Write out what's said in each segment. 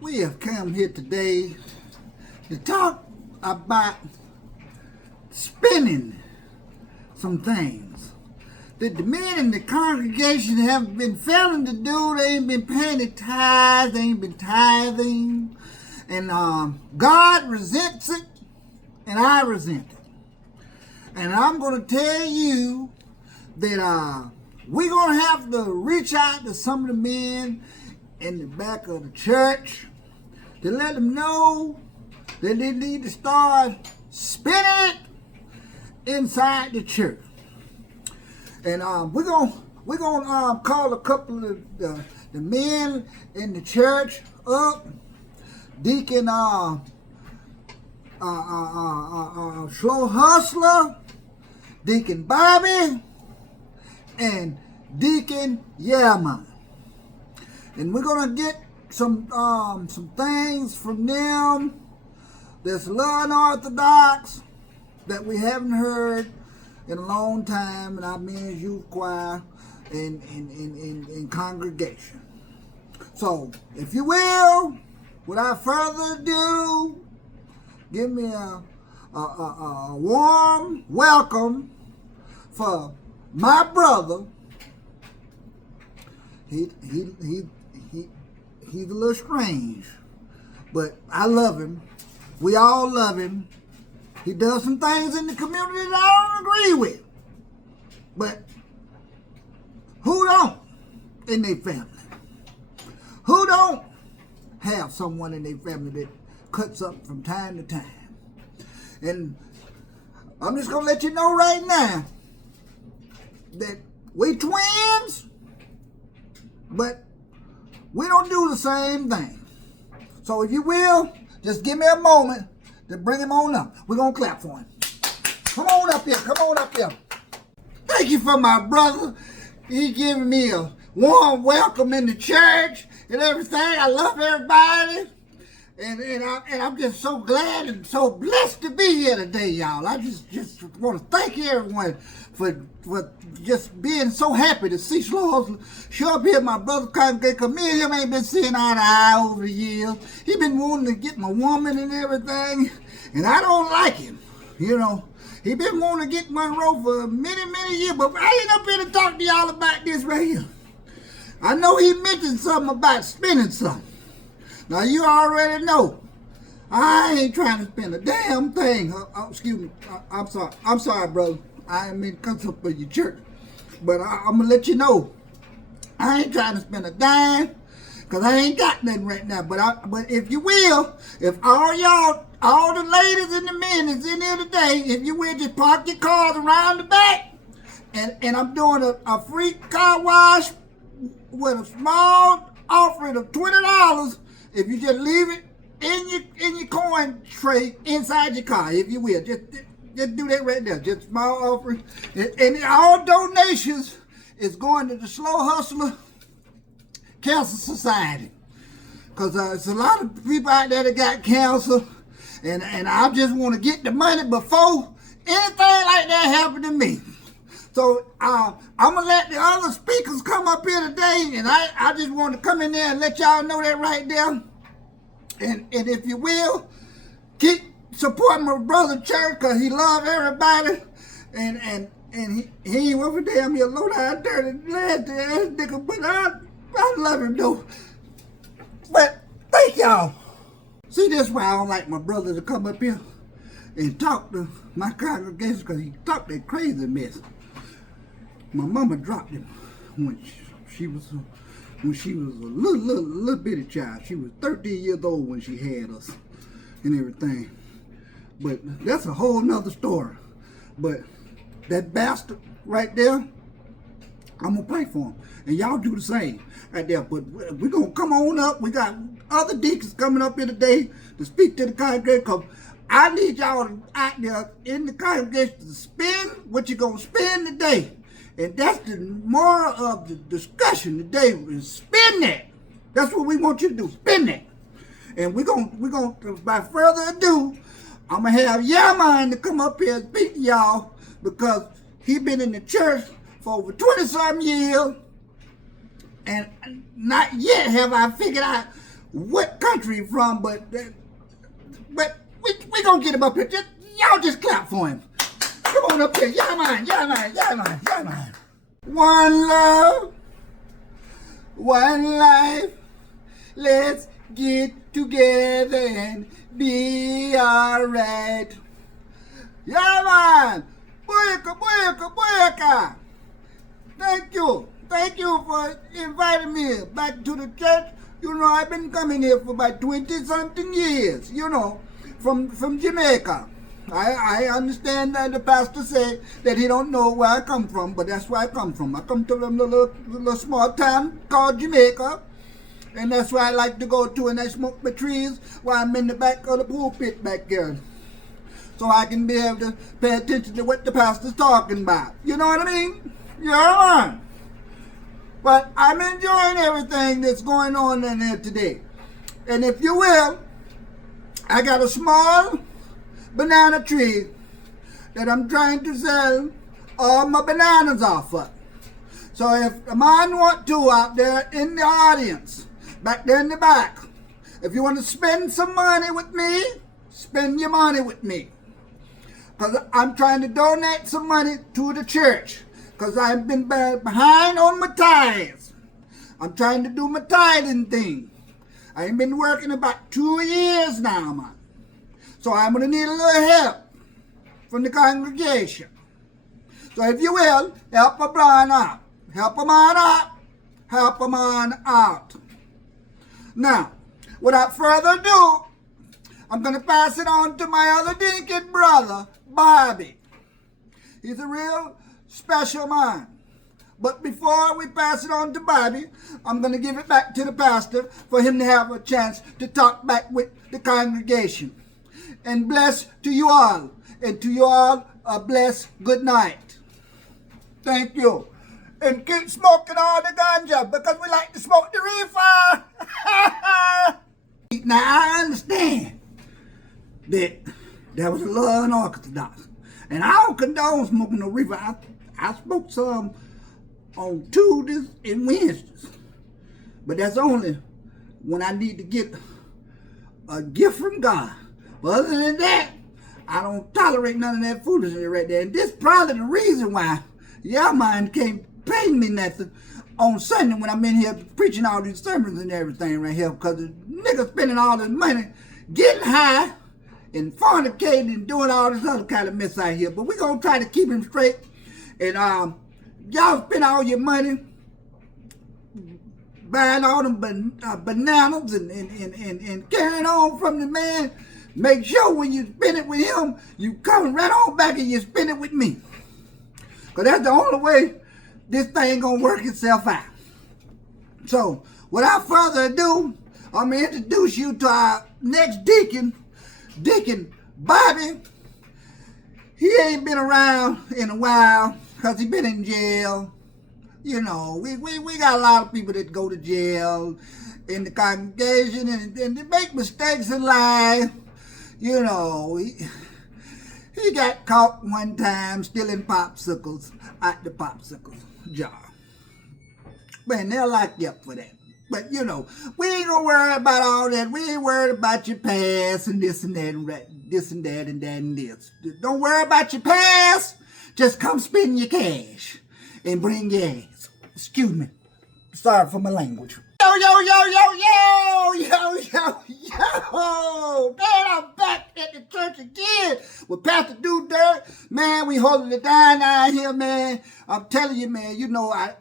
We have come here today to talk about spending some things that the men in the congregation have been failing to do. They ain't been paying the tithes, they ain't been tithing. And God resents it, and I resent it. And I'm going to tell you that we're going to have to reach out to some of the men in the back of the church to let them know that they need to start spending it inside the church. And we're gonna call a couple of the men in the church up. Deacon Slow Hustler, Deacon Bobby, and Deacon Yaman. And we're gonna get some things from them that's a little unorthodox that we haven't heard in a long time in our men's youth choir in congregation. So, if you will, without further ado, give me a warm welcome for my brother. He's a little strange, but I love him. We all love him. He does some things in the community that I don't agree with. But who don't in their family? Who don't have someone in their family that cuts up from time to time? And I'm just going to let you know right now that we twins, but we don't do the same thing. So if you will, just give me a moment to bring him on up. We're going to clap for him. Come on up here. Come on up here. Thank you for my brother. He giving me a warm welcome in the church and everything. I love everybody. And I'm just so glad and so blessed to be here today, y'all. I just want to thank everyone for just being so happy to see Slow show up here. My brother congregate, because me and him ain't been seeing eye to eye over the years. He been wanting to get my woman and everything, and I don't like him, you know. He been wanting to get Monroe for many years, but I ain't up here to talk to y'all about this right here. I know he mentioned something about spending something. Now, you already know, I ain't trying to spend a damn thing. Excuse me. I'm sorry. I'm sorry, brother. I ain't mean to come up for your church. But I'm going to let you know, I ain't trying to spend a dime, because I ain't got nothing right now. But if you will, if all y'all, all the ladies and the men that's in here today, if you will, just park your cars around the back, and I'm doing a free car wash with a small offering of $20 if you just leave it in your coin tray inside your car, if you will. Just do that right there. Just small offering. And all donations is going to the Slow Hustler Cancer Society. Because there's a lot of people out there that got cancer. And I just want to get the money before anything like that happened to me. So I'm going to let the other speakers come up here today, and I just want to come in there and let y'all know that right there. And if you will, keep supporting my brother church, because he loves everybody. And he ain't over damn here low down dirty nasty ass nigga, but I love him though. But thank y'all. See, that's why I don't like my brother to come up here and talk to my congregation, because he talk that crazy mess. My mama dropped him when she was a little bitty child. She was 13 years old when she had us and everything. But that's a whole nother story. But that bastard right there, I'm gonna pray for him, and y'all do the same right there. But we're gonna come on up. We got other deacons coming up here today to speak to the congregation, because I need y'all out there in the congregation to spend what you're gonna spend today. And that's the moral of the discussion today, is spend that. That's what we want you to do, spend that. And we're gonna, by further ado, I'm gonna have Yaman to come up here and speak to y'all, because he been in the church for over 20-something years, and not yet have I figured out what country he from, but we gonna get him up here. Y'all just clap for him. Come on up here. Yeah, man. One love, one life. Let's get together and be alright. Yeah, man. Booyaka. Thank you for inviting me back to the church. You know, I've been coming here for about 20-something years, you know, from Jamaica. I understand that the pastor say that he don't know where I come from, but that's where I come from. I come to a little small town called Jamaica, and that's where I like to go to, and I smoke my trees while I'm in the back of the pulpit back there, so I can be able to pay attention to what the pastor's talking about. You know what I mean? Yeah, man. But I'm enjoying everything that's going on in there today. And if you will, I got a small banana tree that I'm trying to sell all my bananas off of. So if a man want to out there in the audience, back there in the back, if you want to spend some money with me, spend your money with me. Because I'm trying to donate some money to the church. Because I've been behind on my tithes. I'm trying to do my tithing thing. I've been working about 2 years now, man. So I'm going to need a little help from the congregation. So if you will, help a brother out. Help a man out. Help a man out. Now, without further ado, I'm going to pass it on to my other deacon brother, Bobby. He's a real special man. But before we pass it on to Bobby, I'm going to give it back to the pastor for him to have a chance to talk back with the congregation. And bless to you all. And to you all, a blessed good night. Thank you. And keep smoking all the ganja because we like to smoke the reefer. Now I understand that there was a little unorthodox. And I don't condone smoking no reefer. I smoked some on Tuesdays and Wednesdays. But that's only when I need to get a gift from God. But other than that, I don't tolerate none of that foolishness right there. And this is probably the reason why y'all man can't pay me nothing on Sunday when I'm in here preaching all these sermons and everything right here. Because the niggas spending all this money getting high and fornicating and doing all this other kind of mess out here. But we're going to try to keep him straight. And y'all spend all your money buying all them bananas and carrying on from the man. Make sure when you spend it with him, you come right on back and you spend it with me. Because that's the only way this thing going to work itself out. So, without further ado, I'm going to introduce you to our next deacon, Deacon Bobby. He ain't been around in a while because he been in jail. You know, we got a lot of people that go to jail in the congregation and they make mistakes in life. You know, he got caught one time stealing popsicles out the popsicle jar. Man, they'll lock you up for that. But, you know, we ain't gonna worry about all that. We ain't worried about your past and this and that and this and that and that and this. Don't worry about your past. Just come spend your cash and bring your ass. Excuse me. Sorry for my language. Yo. Man, I'm back at the church again with Pastor Do Dirt. Man, we holding it down here, man. I'm telling you, man, you know, I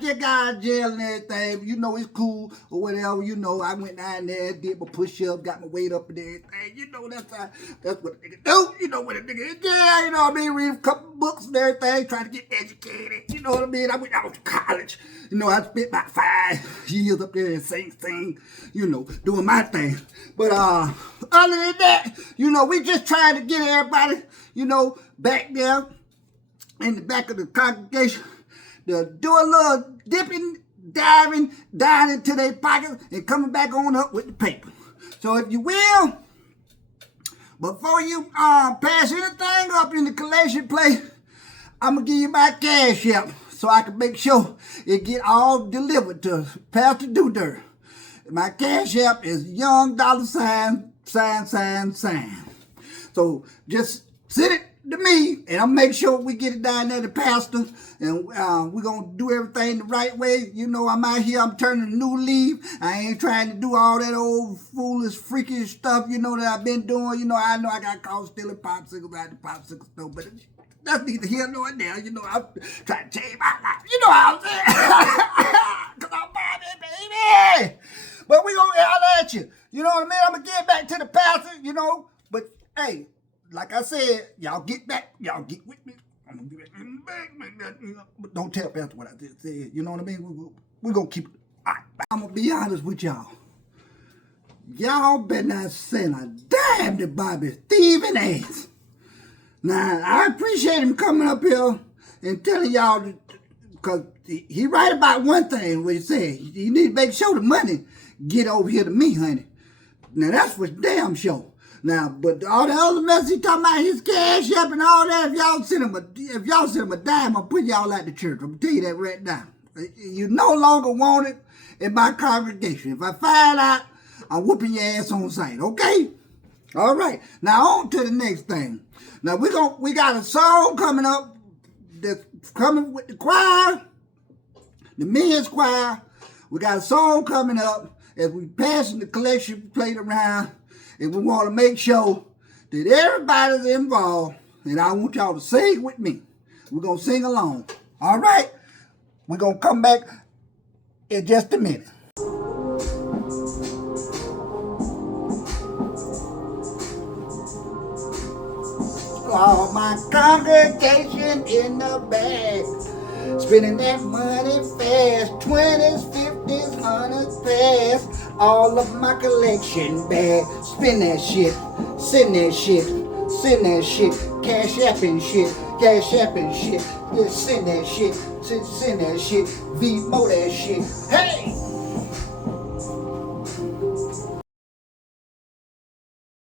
just got out of jail and everything. You know, it's cool or whatever. You know, I went down there, did my push-up, got my weight up and everything. You know, that's what a nigga do. You know what a nigga is. Yeah, you know what I mean? Read a couple books and everything, trying to get educated. You know what I mean? I went out to college. You know, I spent about 5 years up there in Sing Sing, you know, doing my thing. But other than that, you know, we just trying to get everybody, you know, back there in the back of the congregation to do a little dipping, diving down into their pockets and coming back on up with the paper. So if you will, before you pass anything up in the collection plate, I'm going to give you my cash app so I can make sure it get all delivered to Pastor Do Dirt. My cash app is Young $sign. So just send it to me, and I'll make sure we get it down there to pastor, and we're going to do everything the right way. You know, I'm out here, I'm turning a new leaf. I ain't trying to do all that old foolish, freakish stuff, you know, that I've been doing. You know I got caught stealing popsicles out the popsicle store, but that's neither here nor there. You know, I'm trying to change my life. You know how I'm saying? Because I'm Bobby, baby. But we going to holler at you. You know what I mean? I'm going to get back to the pastor, you know. But, hey, like I said, y'all get back. Y'all get with me. I'm going to get back. But don't tell Pastor what I just said. You know what I mean? We're going to keep it. All right. I'm going to be honest with y'all. Y'all better not send a damn to Bobby's thieving ass. Now, I appreciate him coming up here and telling y'all, because he right about one thing, what he said. You need to make sure the money get over here to me, honey. Now, that's for damn sure. Now, but all the other mess he talking about, his cash app and all that, if y'all send him a dime, I'll put y'all out the church. I'm going to tell you that right now. You no longer want it in my congregation. If I find out, I'm whooping your ass on sight, okay? All right. Now, on to the next thing. Now, we got a song coming up that's coming with the choir, the men's choir. We got a song coming up as we passing the collection plate around, and we want to make sure that everybody's involved, and I want y'all to sing with me. We're going to sing along. All right? We're going to come back in just a minute. All my congregation in the bag, spending that money fast, 20s, 50s, 100s fast. All of my collection bag, spend that shit, send that shit, send that shit, cash app and shit, just send that shit, send that shit, Venmo that shit. Hey!